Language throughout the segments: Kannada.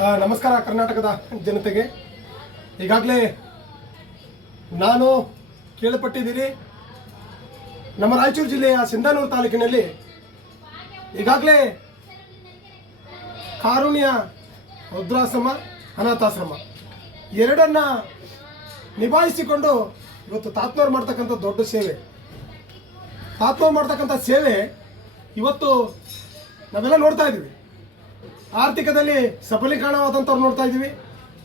ನಮಸ್ಕಾರ ಕರ್ನಾಟಕದ ಜನತೆಗೆ. ಈಗಾಗಲೇ ನಾನು ಕೇಳಪಟ್ಟಿದ್ದೀರಿ ನಮ್ಮ ರಾಯಚೂರು ಜಿಲ್ಲೆಯ ಸಿಂಧಾನೂರು ತಾಲೂಕಿನಲ್ಲಿ ಈಗಾಗಲೇ ಕಾರುಣ್ಯ ವೃದ್ಧಾಶ್ರಮ, ಅನಾಥಾಶ್ರಮ ಎರಡನ್ನ ನಿಭಾಯಿಸಿಕೊಂಡು ಇವತ್ತು ತಾತ್ನವ್ರು ಮಾಡ್ತಕ್ಕಂಥ ದೊಡ್ಡ ಸೇವೆ. ತಾತ್ನವ್ರು ಮಾಡ್ತಕ್ಕಂಥ ಸೇವೆ ಇವತ್ತು ನಾವೆಲ್ಲ ನೋಡ್ತಾ ಇದ್ದೀವಿ. ಆರ್ಥಿಕದಲ್ಲಿ ಸಬಲೀಕರಣವಾದಂಥವ್ರು ನೋಡ್ತಾ ಇದ್ದೀವಿ.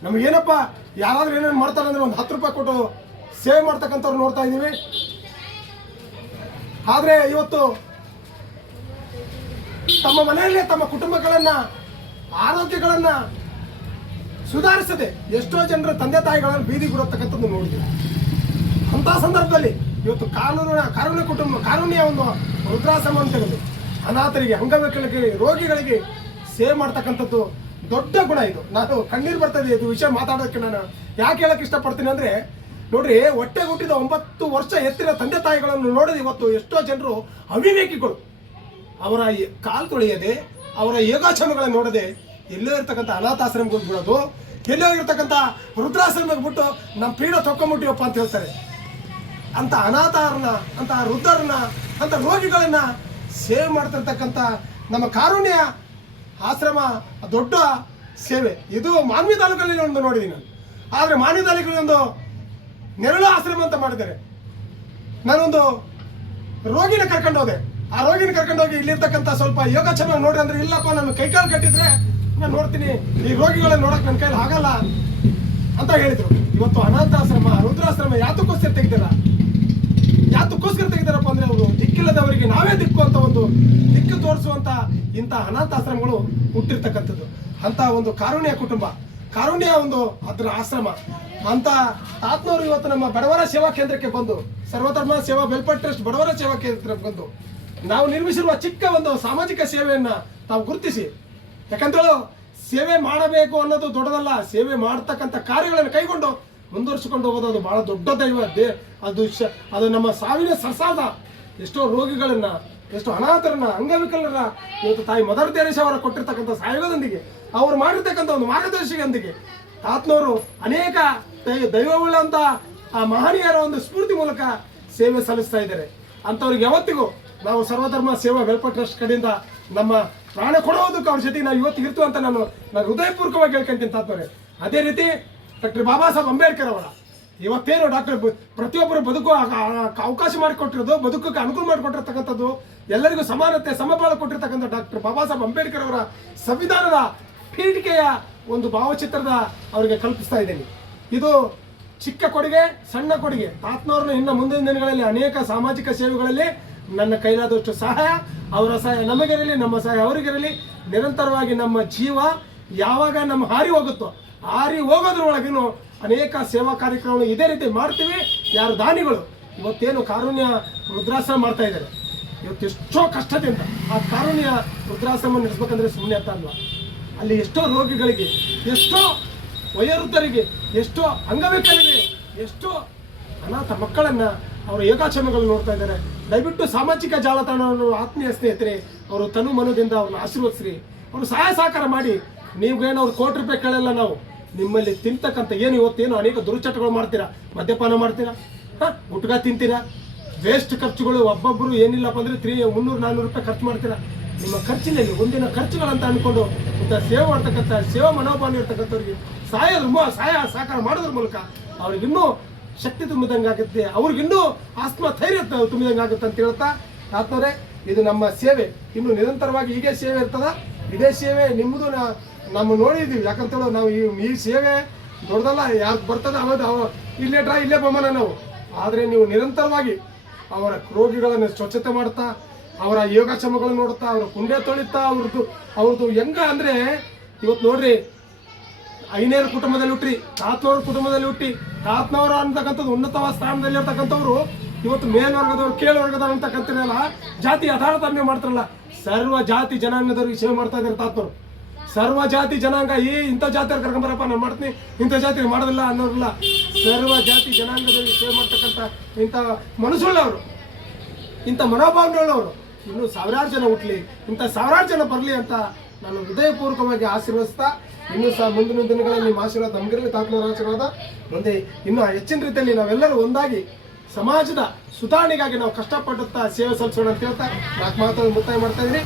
ನಮಗೇನಪ್ಪ, ಯಾರಾದರೂ ಏನೇನು ಮಾಡ್ತಾರೆ ಅಂದ್ರೆ ಒಂದು ಹತ್ತು ರೂಪಾಯಿ ಕೊಟ್ಟು ಸೇವ್ ಮಾಡ್ತಕ್ಕಂಥವ್ರು ನೋಡ್ತಾ ಇದ್ದೀವಿ. ಆದರೆ ಇವತ್ತು ತಮ್ಮ ಮನೆಯಲ್ಲೇ ತಮ್ಮ ಕುಟುಂಬಗಳನ್ನ, ಆರೋಗ್ಯಗಳನ್ನ ಸುಧಾರಿಸದೆ ಎಷ್ಟೋ ಜನರ ತಂದೆ ತಾಯಿಗಳನ್ನು ಬೀದಿ ಬಿಡತಕ್ಕಂಥದ್ದು ನೋಡಿದ್ದೀವಿ. ಅಂಥ ಸಂದರ್ಭದಲ್ಲಿ ಇವತ್ತು ಕಾನೂನಿನ ಕಾರುಣ್ಯ ಕುಟುಂಬ, ಕಾನೂನಿಯ ಒಂದು ವೃದ್ಧಾಶ್ರಮ ಅಂತ ಹೇಳೋದು ಅನಾಥರಿಗೆ ಅಂಗವಿಕಲರಿಗೆ ರೋಗಿಗಳಿಗೆ ಸೇವೆ ಮಾಡ್ತಕ್ಕಂಥದ್ದು ದೊಡ್ಡ ಗುಣ ಇದು. ನಾನು ಕಣ್ಣೀರು ಬರ್ತದೆ ಇದು ವಿಷಯ ಮಾತಾಡೋದಕ್ಕೆ ನಾನು. ಯಾಕೆ ಹೇಳಕ್ಕೆ ಇಷ್ಟಪಡ್ತೀನಿ ಅಂದರೆ, ನೋಡ್ರಿ, ಹೊಟ್ಟೆ ಹುಟ್ಟಿದ ಒಂಬತ್ತು ವರ್ಷ ಎತ್ತಿನ ತಂದೆ ತಾಯಿಗಳನ್ನು ನೋಡಿದ ಇವತ್ತು ಎಷ್ಟೋ ಜನರು ಅವಿವೇಕಿಗಳು. ಅವರ ಕಾಲು ತೊಳೆಯದೆ, ಅವರ ಯೋಗಾಚಮಗಳನ್ನು ನೋಡದೆ, ಎಲ್ಲೋ ಇರ್ತಕ್ಕಂಥ ಅನಾಥಾಶ್ರಮಗಳಿಗೆ ಬಿಡೋದು ಎಲ್ಲೋ ಇರ್ತಕ್ಕಂಥ ವೃದ್ಧಾಶ್ರಮಕ್ಕೆ ಬಿಟ್ಟು ನಮ್ಮ ಪೀಡ ತೊಕ್ಕೊಂಬಿಟ್ಟಿವಪ್ಪ ಅಂತ ಹೇಳ್ತಾರೆ. ಅಂತ ಅನಾಥರನ್ನ, ಅಂತ ವೃದ್ಧರನ್ನ, ಅಂತ ರೋಗಿಗಳನ್ನ ಸೇವ್ ಮಾಡ್ತಿರ್ತಕ್ಕಂಥ ನಮ್ಮ ಕಾರುಣ್ಯ ಆಶ್ರಮ, ದೊಡ್ಡ ಸೇವೆ. ಇದು ಮಾನ್ವಿ ತಾಲೂಕಲ್ಲಿ ಒಂದು ನೋಡಿದ್ದೀನಿ ನಾನು. ಆದರೆ ಮಾನ್ವಿ ತಾಲೂಕಲ್ಲಿ ಒಂದು ನೆರಳು ಆಶ್ರಮ ಅಂತ ಮಾಡಿದ್ದಾರೆ. ನಾನೊಂದು ರೋಗಿನ ಕರ್ಕೊಂಡು ಹೋದೆ. ಆ ರೋಗಿನ ಕರ್ಕೊಂಡು ಹೋಗಿ ಇಲ್ಲಿರ್ತಕ್ಕಂಥ ಸ್ವಲ್ಪ ಯೋಗಾಚರಣ ನೋಡಿ ಅಂದ್ರೆ ಇಲ್ಲಪ್ಪ, ನಾನು ಕೈಕಾಲು ಕಟ್ಟಿದ್ರೆ ನಾನು ನೋಡ್ತೀನಿ. ಈ ರೋಗಿಗಳನ್ನ ನೋಡಕ್ ನನ್ನ ಕೈಲಿ ಆಗಲ್ಲ ಅಂತ ಹೇಳಿದ್ರು. ಇವತ್ತು ಅನಾಥಾಶ್ರಮ ರುದ್ರಾಶ್ರಮ ಯಾತಕ್ಕೋಸ್ಕರ ತೆಗಿತಾರ ಯಾತಕ್ಕೋಸ್ಕರ ತೆಗಿತಾರಪ್ಪ ಅಂದ್ರೆ ಅವರು ದಿಕ್ಕಿಲ್ಲದವರಿಗೆ ನಾವೇ ದಿಕ್ಕು ಅಂತ ಒಂದು ದಿಕ್ಕು ತೋರಿಸುವಂತ ಇಂಥ ಅನಾಥಾಶ್ರಮಗಳು ಹುಟ್ಟಿರ್ತಕ್ಕಂಥದ್ದು. ಅಂತ ಒಂದು ಕಾರುಣ್ಯ ಕುಟುಂಬ, ಕಾರುಣ್ಯ ಒಂದು ಅದರ ಆಶ್ರಮ. ಅಂತ ತಾತ್ನವರು ಇವತ್ತು ನಮ್ಮ ಬಡವರ ಸೇವಾ ಕೇಂದ್ರಕ್ಕೆ ಬಂದು, ಸರ್ವಧರ್ಮ ಸೇವಾ ವೆಲ್ಫೇರ್ ಟ್ರಸ್ಟ್ ಬಡವರ ಸೇವಾ ಕೇಂದ್ರಕ್ಕೆ ಬಂದು, ನಾವು ನಿರ್ಮಿಸಿರುವ ಚಿಕ್ಕ ಒಂದು ಸಾಮಾಜಿಕ ಸೇವೆಯನ್ನ ತಾವು ಗುರುತಿಸಿ ಯಾಕಂದ್ರೆ ಸೇವೆ ಮಾಡಬೇಕು ಅನ್ನೋದು ದೊಡ್ಡದಲ್ಲ, ಸೇವೆ ಮಾಡ್ತಕ್ಕಂಥ ಕಾರ್ಯಗಳನ್ನು ಕೈಗೊಂಡು ಮುಂದುವರಿಸಿಕೊಂಡು ಹೋಗೋದು ಅದು ಬಹಳ ದೊಡ್ಡ ದೈವ ದೇ ಅದು ಅದು ನಮ್ಮ ಸಾವಿನ ಸಸಾದ. ಎಷ್ಟೋ ರೋಗಿಗಳನ್ನ, ಎಷ್ಟೋ ಅನಾಥರನ್ನ ಅಂಗವಿಕಲರ ಇವತ್ತು ತಾಯಿ ಮದರ್ ತೇರೇಶ್ ಅವರ ಕೊಟ್ಟಿರ್ತಕ್ಕಂಥ ಸಹಯೋಗದೊಂದಿಗೆ ಅವ್ರು ಮಾಡಿರ್ತಕ್ಕಂಥ ಒಂದು ಮಾರ್ಗದರ್ಶಿಯೊಂದಿಗೆ ತಾತ್ನವರು ಅನೇಕ ದೈ- ದೈವವುಳ್ಳಂತ ಆ ಮಹನೀಯರ ಒಂದು ಸ್ಫೂರ್ತಿ ಮೂಲಕ ಸೇವೆ ಸಲ್ಲಿಸ್ತಾ ಇದ್ದಾರೆ. ಅಂಥವ್ರಿಗೆ ಯಾವತ್ತಿಗೂ ನಾವು ಸರ್ವಧರ್ಮ ಸೇವಾ ವೆಲ್ಫೇರ್ ಟ್ರಸ್ಟ್ ಕಡೆಯಿಂದ ನಮ್ಮ ಪ್ರಾಣ ಕೊಡೋದಕ್ಕೆ ಅವ್ರ ಜೊತೆಗೆ ನಾವು ಇವತ್ತಿಗೆ ಇರ್ತು ಅಂತ ನಾನು ನಾನು ಹೃದಯಪೂರ್ವಕವಾಗಿ ಹೇಳ್ಕೊಂತೀನಿ ತಾತ್ಪರ್ಯ ಅದೇ ರೀತಿ ಡಾಕ್ಟರ್ ಬಾಬಾ ಸಾಹೇಬ್ ಅಂಬೇಡ್ಕರ್ ಅವರ. ಇವತ್ತೇನು ಡಾಕ್ಟರ್ ಪ್ರತಿಯೊಬ್ಬರು ಬದುಕು ಅವಕಾಶ ಮಾಡಿಕೊಟ್ಟಿರೋದು, ಬದುಕಕ್ಕೆ ಅನುಕೂಲ ಮಾಡಿಕೊಟ್ಟಿರ್ತಕ್ಕಂಥದ್ದು, ಎಲ್ಲರಿಗೂ ಸಮಾನತೆ ಸಮಬಾಳ ಕೊಟ್ಟಿರ್ತಕ್ಕಂಥ ಡಾಕ್ಟರ್ ಬಾಬಾ ಸಾಹೇಬ್ ಅಂಬೇಡ್ಕರ್ ಅವರ ಸಂವಿಧಾನದ ಪೀಠಿಕೆಯ ಒಂದು ಭಾವಚಿತ್ರದ ಅವರಿಗೆ ಕಲ್ಪಿಸ್ತಾ ಇದ್ದೀನಿ. ಇದು ಚಿಕ್ಕ ಕೊಡುಗೆ, ಸಣ್ಣ ಕೊಡುಗೆ. ತಾತ್ನವ್ರನ್ನ ಇನ್ನು ಮುಂದಿನ ದಿನಗಳಲ್ಲಿ ಅನೇಕ ಸಾಮಾಜಿಕ ಸೇವೆಗಳಲ್ಲಿ ನನ್ನ ಕೈಲಾದಷ್ಟು ಸಹಾಯ, ಅವರ ಸಹಾಯ ನಮಗಿರಲಿ, ನಮ್ಮ ಸಹಾಯ ಅವರಿಗಿರಲಿ. ನಿರಂತರವಾಗಿ ನಮ್ಮ ಜೀವ ಯಾವಾಗ ನಮ್ಮ ಹಾರಿ ಹೋಗುತ್ತೋ ಹಾರಿ ಹೋಗೋದ್ರೊಳಗಿನ ಅನೇಕ ಸೇವಾ ಕಾರ್ಯಕ್ರಮಗಳು ಇದೇ ರೀತಿ ಮಾಡ್ತೀವಿ. ಯಾರು ದಾನಿಗಳು, ಇವತ್ತೇನು ಕಾರುಣ್ಯ ವೃದ್ಧಾಶ್ರಮ ಮಾಡ್ತಾ ಇದ್ದಾರೆ. ಇವತ್ತು ಎಷ್ಟೋ ಕಷ್ಟದಿಂದ ಆ ಕಾರುಣ್ಯ ರುದ್ರಾಸಮ ನಡೆಸ್ಬೇಕಂದ್ರೆ ಸುಮ್ಮನೆ ಅಂತ ಅಲ್ವಾ? ಅಲ್ಲಿ ಎಷ್ಟೋ ರೋಗಿಗಳಿಗೆ, ಎಷ್ಟೋ ವಯೋವೃದ್ಧರಿಗೆ, ಎಷ್ಟೋ ಅಂಗವಿಕಲರಿಗೆ ಎಷ್ಟೋ ಅನಾಥ ಮಕ್ಕಳನ್ನ ಅವರ ಯೋಗಾಕ್ಷೇಮಗಳು ನೋಡ್ತಾ ಇದ್ದಾರೆ. ದಯವಿಟ್ಟು ಸಾಮಾಜಿಕ ಜಾಲತಾಣವನ್ನು ಆತ್ಮೀಯ ಸ್ನೇಹಿತರೆ, ಅವರು ತನು ಮನದಿಂದ ಅವ್ರನ್ನ ಆಶೀರ್ವದಿಸ್ರಿ. ಅವರು ಸಹಾಯ ಸಹಕಾರ ಮಾಡಿ. ನೀವೇನೋ ಅವ್ರು ಕೋಟಿ ರೂಪಾಯಿ ಕೇಳಲ್ಲ ನಾವು. ನಿಮ್ಮಲ್ಲಿ ತಿಂತಕ್ಕಂಥ ಏನು ಇವತ್ತೇನು ಅನೇಕ ದುರುಚಟಗಳು ಮಾಡ್ತೀರಾ? ಮದ್ಯಪಾನ ಮಾಡ್ತೀರಾ? ಹಾಂ? ಗುಟ್ಕಾ ತಿಂತೀರಾ? ವೇಸ್ಟ್ ಖರ್ಚುಗಳು ಒಬ್ಬೊಬ್ಬರು ಏನಿಲ್ಲಪ್ಪ ಅಂದ್ರೆ ತ್ರೀ ಮುನ್ನೂರು ನಾನ್ನೂರು ರೂಪಾಯಿ ಖರ್ಚು ಮಾಡ್ತೀರಾ? ನಿಮ್ಮ ಖರ್ಚಿನಲ್ಲಿ ಒಂದಿನ ಖರ್ಚುಗಳಂತ ಅಂದ್ಕೊಂಡು ಇಂಥ ಸೇವೆ ಮಾಡ್ತಕ್ಕಂಥ, ಸೇವಾ ಮನೋಭಾವನೆ ಇರ್ತಕ್ಕಂಥವ್ರಿಗೆ ಸಹಾಯದ ಸಹಾಯ ಸಹಕಾರ ಮಾಡೋದ್ರ ಮೂಲಕ ಅವ್ರಿಗಿನ್ನೂ ಶಕ್ತಿ ತುಂಬಿದಂಗೆ ಆಗುತ್ತೆ. ಅವ್ರಿಗಿನ್ನೂ ಆತ್ಮ ಧೈರ್ಯ ತುಂಬಿದಂಗೆ ಆಗುತ್ತೆ ಅಂತ ಹೇಳ್ತಾ ಆತ್ಮರೇ, ಇದು ನಮ್ಮ ಸೇವೆ. ಇನ್ನು ನಿರಂತರವಾಗಿ ಹೀಗೆ ಸೇವೆ ಇರ್ತದ? ಇದೇ ಸೇವೆ ನಿಮ್ಮದು ನಮ್ಮ ನೋಡಿದ್ದೀವಿ ಯಾಕಂತೇಳೋ ನಾವು ಈ ಸೇವೆ ದೊಡ್ಡದಲ್ಲ, ಯಾರು ಬರ್ತದೆ ಅವ ಇಲ್ಲೇ ಡ್ರಾ ಇಲ್ಲೇ ಬೊಮ್ಮನ ನಾವು. ಆದರೆ ನೀವು ನಿರಂತರವಾಗಿ ಅವರ ರೋಗಿಗಳನ್ನು ಸ್ವಚ್ಛತೆ ಮಾಡ್ತಾ, ಅವರ ಯೋಗಾಶ್ರಮಗಳನ್ನು ನೋಡ್ತಾ, ಅವರ ಕುಂಡೆ ತೊಳಿತಾ, ಅವ್ರದ್ದು ಅವ್ರದ್ದು ಹೆಂಗ ಅಂದರೆ ಇವತ್ತು ನೋಡ್ರಿ, ಐನೇರು ಕುಟುಂಬದಲ್ಲಿ ಹುಟ್ಟಿ ತಾತ್ನವ್ರ ಕುಟುಂಬದಲ್ಲಿ ಹುಟ್ಟಿ, ತಾತ್ನವರ ಅಂತಕ್ಕಂಥದ್ದು ಉನ್ನತವಾದ ಸ್ಥಾನದಲ್ಲಿ ಇರ್ತಕ್ಕಂಥವ್ರು, ಇವತ್ತು ಮೇಲ್ವರ್ಗದವ್ರು, ಕೇಳ್ವರ್ಗದವ್ರು ಅಂತಕ್ಕಂಥದ್ದೆಲ್ಲ ಜಾತಿ ಯಥಾರ್ಥಮ್ಯ ಮಾಡ್ತಾರಲ್ಲ, ಸರ್ವ ಜಾತಿ ಜನಾಂಗದವ್ರಿಗೆ ಸೇವೆ ಮಾಡ್ತಾ ಇದ್ದಾರೆ ತಾತ್ನವರು. ಸರ್ವ ಜಾತಿ ಜನಾಂಗ ಈ ಇಂಥ ಜಾತಿಯವ್ರು ಕರ್ಕೊಂಬರಪ್ಪ, ನಾನು ಮಾಡ್ತೀನಿ. ಇಂಥ ಜಾತಿ ಮಾಡೋದಿಲ್ಲ ಅನ್ನೋದಿಲ್ಲ. ಸರ್ವ ಜಾತಿ ಜನಾಂಗದಲ್ಲಿ ಸೇವೆ ಮಾಡ್ತಕ್ಕಂಥ ಇಂಥ ಮನಸ್ಸುಳ್ಳವರು, ಇಂಥ ಮನೋಭಾವನೆಯುಳ್ಳವರು ಇನ್ನೂ ಸಾವಿರಾರು ಜನ ಹುಟ್ಟಲಿ ಇಂಥ ಸಾವಿರಾರು ಜನ ಬರಲಿ ಅಂತ ನಾನು ಹೃದಯಪೂರ್ವಕವಾಗಿ ಆಶೀರ್ವದಿಸ್ತಾ, ಇನ್ನೂ ಸಹ ಮುಂದಿನ ದಿನಗಳಲ್ಲಿ ನಿಮ್ಮ ಆಶೀರ್ವಾದ ನಮಗಿರಲಿ ತಾತನವರ ಆಶೀರ್ವಾದ. ಮುಂದೆ ಇನ್ನೂ ಹೆಚ್ಚಿನ ರೀತಿಯಲ್ಲಿ ನಾವೆಲ್ಲರೂ ಒಂದಾಗಿ ಸಮಾಜದ ಸುಧಾರಣೆಗಾಗಿ ನಾವು ಕಷ್ಟಪಡುತ್ತಾ ಸೇವೆ ಸಲ್ಲಿಸೋಣ ಅಂತ ಹೇಳ್ತಾ, ನಾಲ್ಕು ಮಾತ್ರ ಮುಕ್ತಾಯ ಮಾಡ್ತಾ ಇದ್ದೀನಿ.